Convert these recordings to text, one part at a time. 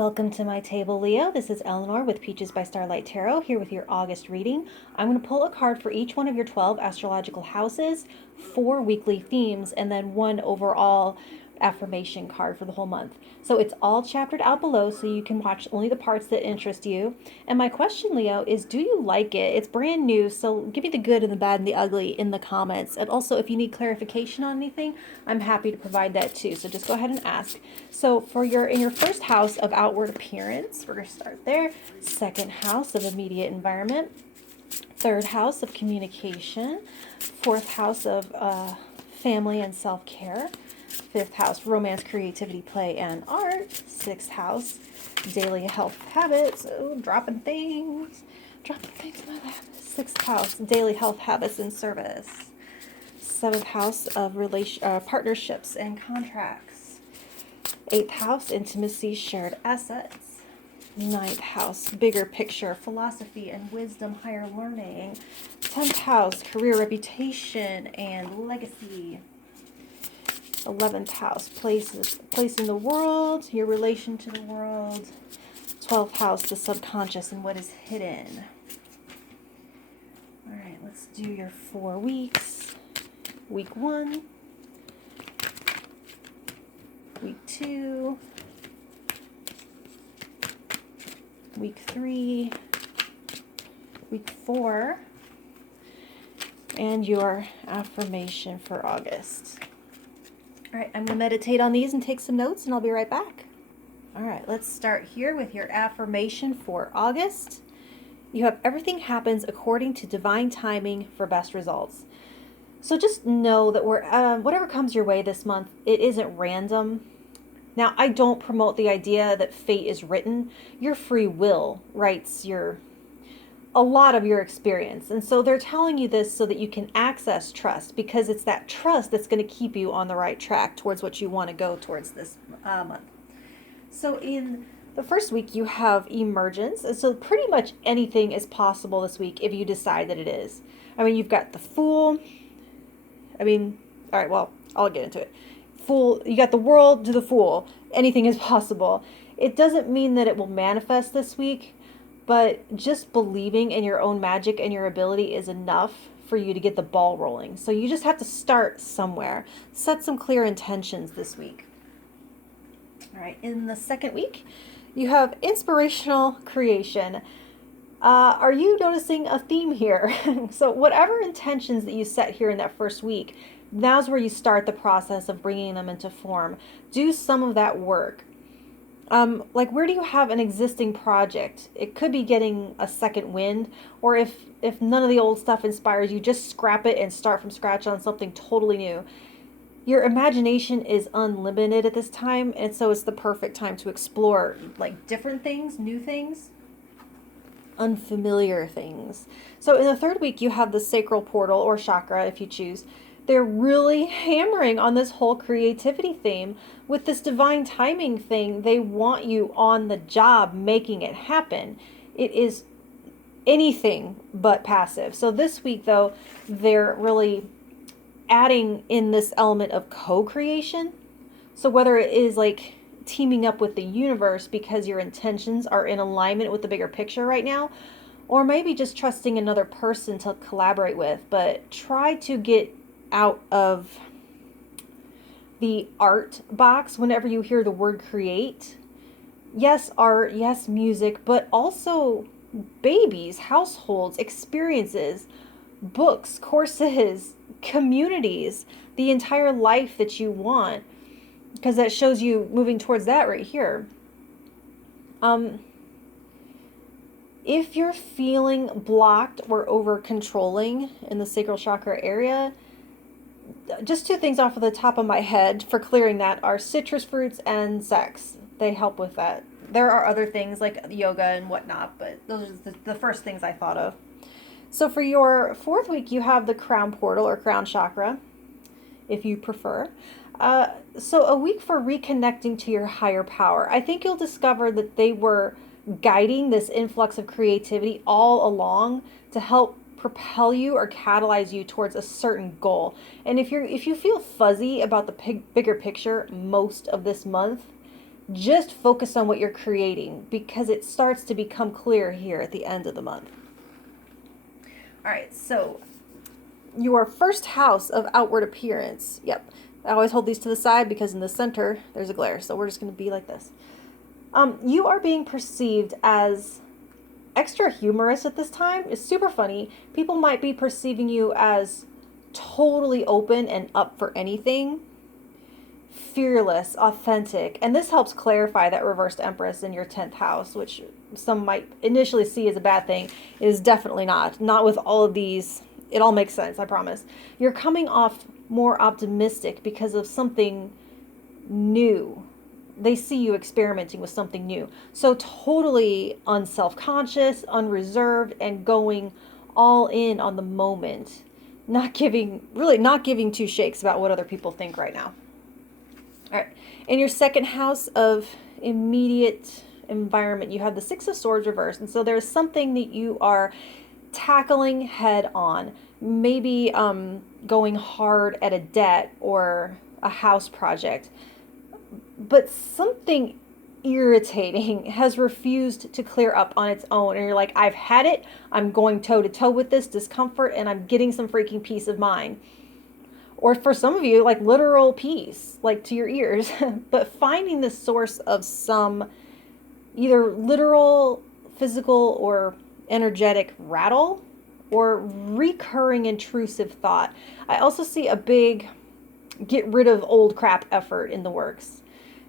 Welcome to my table, Leo. This is Eleanor with Peaches by Starlight Tarot, here with your August reading. I'm going to pull a card for each one of your 12 astrological houses, 4 weekly themes, and then 1 overall affirmation card for the whole month. So it's all chaptered out below so you can watch only the parts that interest you. And my question, Leo, is do you like it? It's brand new, so give me the good and the bad and the ugly in the comments. And also, if you need clarification on anything, I'm happy to provide that too. So just go ahead and ask. So for in your first house of outward appearance, we're going to start there. Second house of immediate environment. Third house of communication. Fourth house of family and self-care. Fifth house, romance, creativity, play, and art. Sixth house, daily health habits. Oh, dropping things in my lap. Sixth house, daily health habits and service. Seventh house of partnerships and contracts. Eighth house, intimacy, shared assets. Ninth house, bigger picture, philosophy and wisdom, higher learning. 10th house, career, reputation, and legacy. 11th house, place in the world, your relation to the world. 12th house, the subconscious and what is hidden. All right, let's do your 4 weeks. Week 1, week 2, week 3, week 4, and your affirmation for August. All right, I'm going to meditate on these and take some notes, and I'll be right back. All right, let's start here with your affirmation for August. You have everything happens according to divine timing for best results. So just know that whatever comes your way this month, it isn't random. Now, I don't promote the idea that fate is written. Your free will writes a lot of your experience. And so they're telling you this so that you can access trust, because it's that trust that's going to keep you on the right track towards what you want to go towards this month. So in the first week, you have emergence. And so pretty much anything is possible this week if you decide that it is. I mean, you've got the Fool. All right, well, I'll get into it. Fool, you got the World to the Fool. Anything is possible. It doesn't mean that it will manifest this week, but just believing in your own magic and your ability is enough for you to get the ball rolling. So you just have to start somewhere. Set some clear intentions this week. All right, in the second week, you have inspirational creation. Are you noticing a theme here? So whatever intentions that you set here in that first week, now's where you start the process of bringing them into form. Do some of that work. Like, where do you have an existing project? It could be getting a second wind, or if none of the old stuff inspires you, just scrap it and start from scratch on something totally new. Your imagination is unlimited at this time, and so it's the perfect time to explore like different things, new things, unfamiliar things. So in the third week, you have the sacral portal or chakra, if you choose. They're really hammering on this whole creativity theme with this divine timing thing. They want you on the job making it happen. It is anything but passive. So this week, though, they're really adding in this element of co-creation. So whether it is like teaming up with the universe because your intentions are in alignment with the bigger picture right now, or maybe just trusting another person to collaborate with, but try to get out of the art box whenever you hear the word create. Yes, art, yes, music, but also babies, households, experiences, books, courses, communities, the entire life that you want, because that shows you moving towards that right here. If you're feeling blocked or over controlling in the sacral chakra area, just 2 things off of the top of my head for clearing that are citrus fruits and sex. They help with that. There are other things like yoga and whatnot, but those are the first things I thought of. So for your 4th week, you have the crown portal or crown chakra, if you prefer. So a week for reconnecting to your higher power. I think you'll discover that they were guiding this influx of creativity all along to help propel you or catalyze you towards a certain goal. And if you feel fuzzy about the bigger picture most of this month, just focus on what you're creating, because it starts to become clear here at the end of the month. All right, so your first house of outward appearance. Yep. I always hold these to the side because in the center there's a glare. So we're just going to be like this. You are being perceived as extra humorous at this time. It's super funny. People might be perceiving you as totally open and up for anything. Fearless, authentic. And this helps clarify that reversed Empress in your 10th house, which some might initially see as a bad thing. It is definitely not. Not with all of these. It all makes sense, I promise. You're coming off more optimistic because of something new. They see you experimenting with something new. So totally unself-conscious, unreserved, and going all in on the moment. Not giving two shakes about what other people think right now. All right. In your second house of immediate environment, you have the Six of Swords reversed. And so there's something that you are tackling head on. Maybe going hard at a debt or a house project. But something irritating has refused to clear up on its own. And you're like, I've had it. I'm going toe to toe with this discomfort and I'm getting some freaking peace of mind. Or for some of you, like literal peace, like to your ears. But finding the source of some either literal, physical, or energetic rattle or recurring intrusive thought. I also see a big get rid of old crap effort in the works.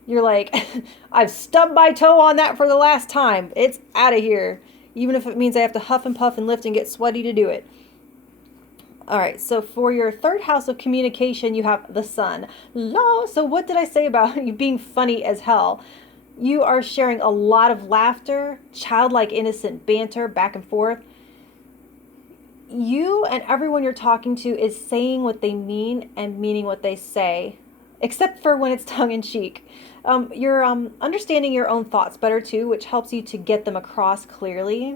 You're like, I've stubbed my toe on that for the last time. It's out of here. Even if it means I have to huff and puff and lift and get sweaty to do it. All right, so for your third house of communication, you have the Sun. So what did I say about you being funny as hell? You are sharing a lot of laughter, childlike innocent banter back and forth. You and everyone you're talking to is saying what they mean and meaning what they say, except for when it's tongue-in-cheek. You're understanding your own thoughts better too, which helps you to get them across clearly.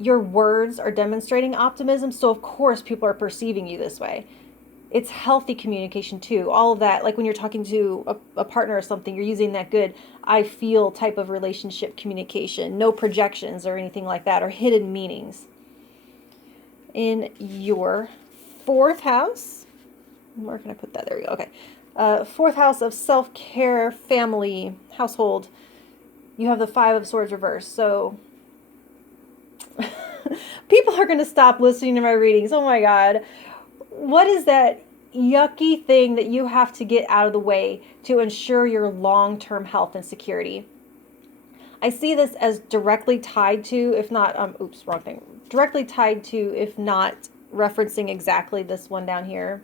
Your words are demonstrating optimism, so of course people are perceiving you this way. It's healthy communication too. All of that, like when you're talking to a partner or something, you're using that good I feel type of relationship communication. No projections or anything like that, or hidden meanings. In your fourth house, where can I put that? There we go. Okay. Fourth house of self-care, family, household. You have the Five of Swords reversed. So people are going to stop listening to my readings. Oh my God. What is that yucky thing that you have to get out of the way to ensure your long-term health and security? I see this as directly tied to, if not, wrong thing. Directly tied to, if not referencing exactly this one down here.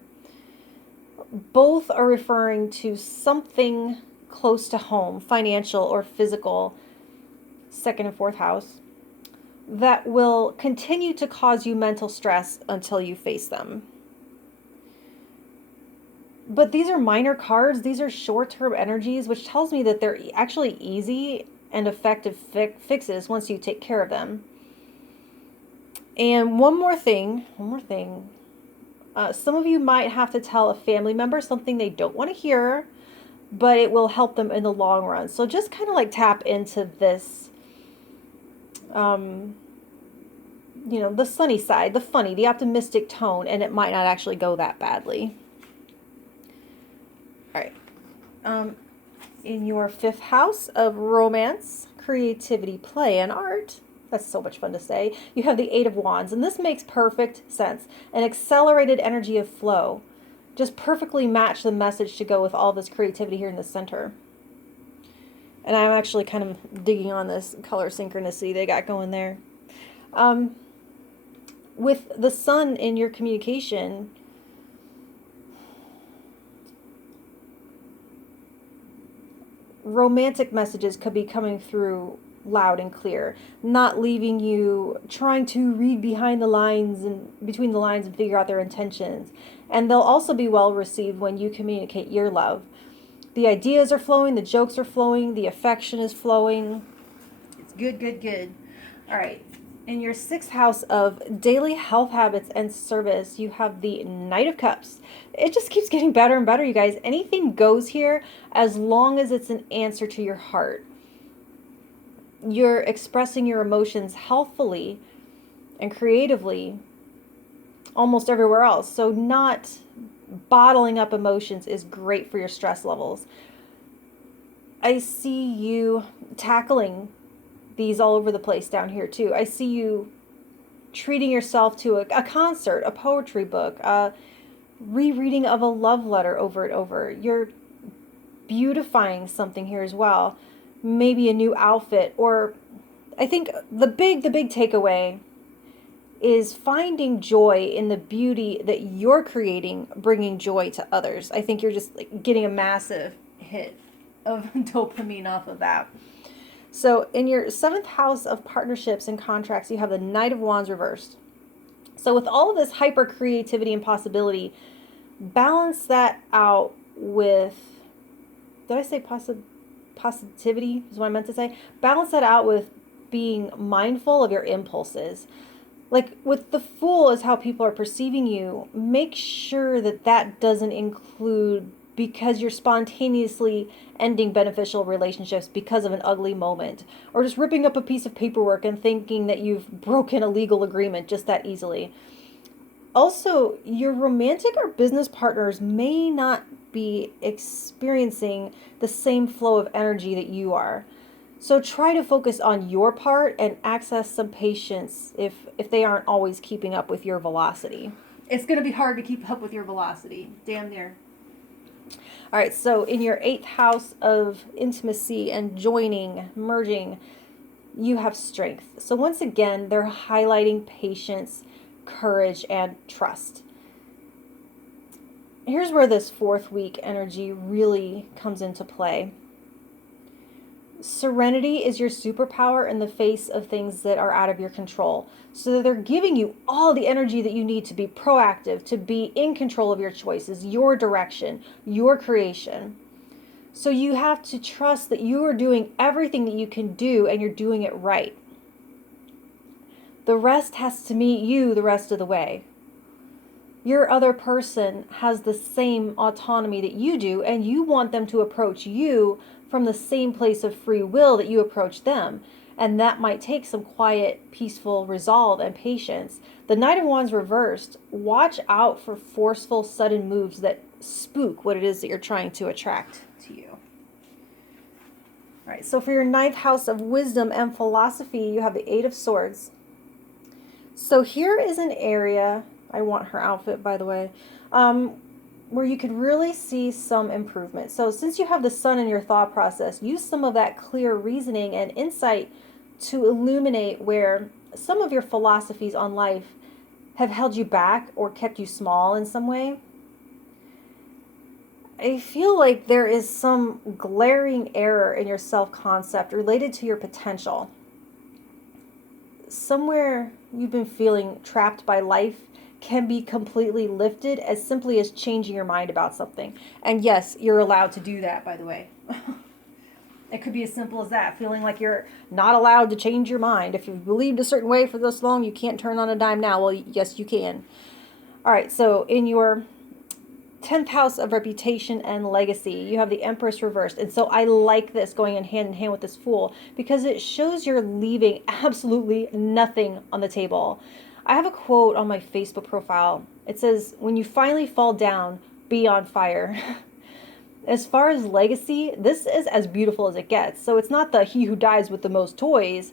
Both are referring to something close to home, financial or physical, second and fourth house, that will continue to cause you mental stress until you face them. But these are minor cards. These are short-term energies, which tells me that they're actually easy and effective fixes once you take care of them. And one more thing. Some of you might have to tell a family member something they don't want to hear, but it will help them in the long run. So just kind of like tap into this, the sunny side, the funny, the optimistic tone, and it might not actually go that badly. All right. In your fifth house of romance, creativity, play, and art, that's so much fun to say, you have the Eight of Wands, and this makes perfect sense. An accelerated energy of flow. Just perfectly match the message to go with all this creativity here in the center. And I'm actually kind of digging on this color synchronicity they got going there. With the Sun in your communication, romantic messages could be coming through loud and clear, not leaving you trying to read behind the lines and between the lines and figure out their intentions. And they'll also be well received when you communicate your love. The ideas are flowing, the jokes are flowing, the affection is flowing. It's good, good, good. All right. In your 6th house of daily health habits and service, you have the Knight of Cups. It just keeps getting better and better, you guys. Anything goes here as long as it's an answer to your heart. You're expressing your emotions healthfully and creatively almost everywhere else. So not bottling up emotions is great for your stress levels. I see you tackling these all over the place down here too. I see you treating yourself to a concert, a poetry book, a rereading of a love letter over and over. You're beautifying something here as well. Maybe a new outfit, or I think the big takeaway is finding joy in the beauty that you're creating, bringing joy to others. I think you're just like getting a massive hit of dopamine off of that. So in your 7th house of partnerships and contracts, you have the Knight of Wands reversed. So with all of this hyper creativity and possibility, balance that out with, did I say positivity is what I meant to say? Balance that out with being mindful of your impulses. Like with the Fool is how people are perceiving you. Make sure that that doesn't include because you're spontaneously ending beneficial relationships because of an ugly moment, or just ripping up a piece of paperwork and thinking that you've broken a legal agreement just that easily. Also, your romantic or business partners may not be experiencing the same flow of energy that you are. So try to focus on your part and access some patience if they aren't always keeping up with your velocity. It's going to be hard to keep up with your velocity. Damn near. All right, so in your 8th house of intimacy and joining, merging, you have strength. So once again, they're highlighting patience, courage, and trust. Here's where this 4th week energy really comes into play. Serenity is your superpower in the face of things that are out of your control. So they're giving you all the energy that you need to be proactive, to be in control of your choices, your direction, your creation. So you have to trust that you are doing everything that you can do and you're doing it right. The rest has to meet you the rest of the way. Your other person has the same autonomy that you do, and you want them to approach you from the same place of free will that you approach them. And that might take some quiet, peaceful resolve and patience. The Knight of Wands reversed. Watch out for forceful, sudden moves that spook what it is that you're trying to attract to you. All right, so for your 9th house of wisdom and philosophy, you have the 8 of Swords. So here is an area, I want her outfit, by the way, where you could really see some improvement. So since you have the Sun in your thought process, use some of that clear reasoning and insight to illuminate where some of your philosophies on life have held you back or kept you small in some way. I feel like there is some glaring error in your self-concept related to your potential. Somewhere you've been feeling trapped by life can be completely lifted as simply as changing your mind about something. And yes, you're allowed to do that, by the way. It could be as simple as that, feeling like you're not allowed to change your mind. If you've believed a certain way for this long, you can't turn on a dime now. Well, yes, you can. All right, so in your 10th house of reputation and legacy, you have the Empress reversed. And so I like this going in hand with this Fool because it shows you're leaving absolutely nothing on the table. I have a quote on my Facebook profile. It says, "When you finally fall down, be on fire." As far as legacy, this is as beautiful as it gets. So it's not the he who dies with the most toys.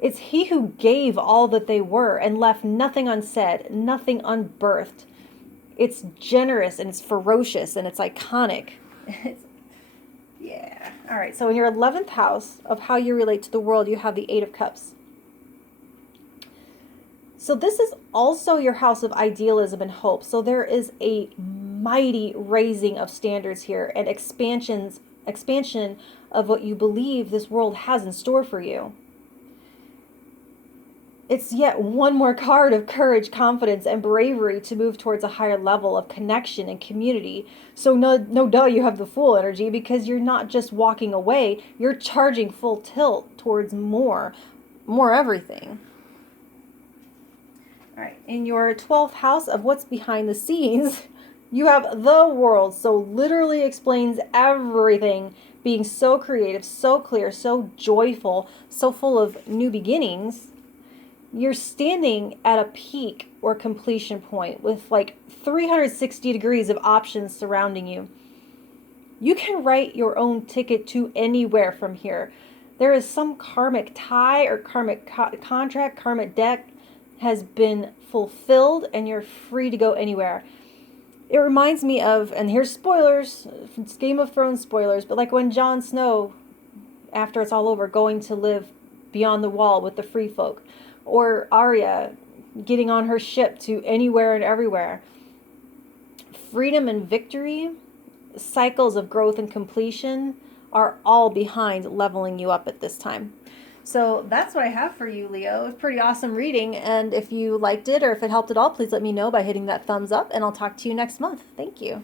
It's he who gave all that they were and left nothing unsaid, nothing unbirthed. It's generous and it's ferocious and it's iconic. Yeah. All right. So in your 11th house of how you relate to the world, you have the 8 of Cups. So this is also your house of idealism and hope. So there is a mighty raising of standards here and expansion of what you believe this world has in store for you. It's yet one more card of courage, confidence, and bravery to move towards a higher level of connection and community. So no duh, you have the Fool energy because you're not just walking away, you're charging full tilt towards more everything. right, in your 12th house of what's behind the scenes, you have the world. So literally explains everything. Being so creative, so clear, so joyful, so full of new beginnings. You're standing at a peak or completion point with like 360 degrees of options surrounding you. You can write your own ticket to anywhere from here. There is some karmic tie or karmic contract, karmic deck has been fulfilled, and you're free to go anywhere. It reminds me of, and here's spoilers, it's Game of Thrones spoilers, but like when Jon Snow, after it's all over, going to live beyond the wall with the free folk, or Arya getting on her ship to anywhere and everywhere. Freedom and victory, cycles of growth and completion are all behind leveling you up at this time. So that's what I have for you, Leo. It's pretty awesome reading. And if you liked it or if it helped at all, please let me know by hitting that thumbs up. And I'll talk to you next month. Thank you.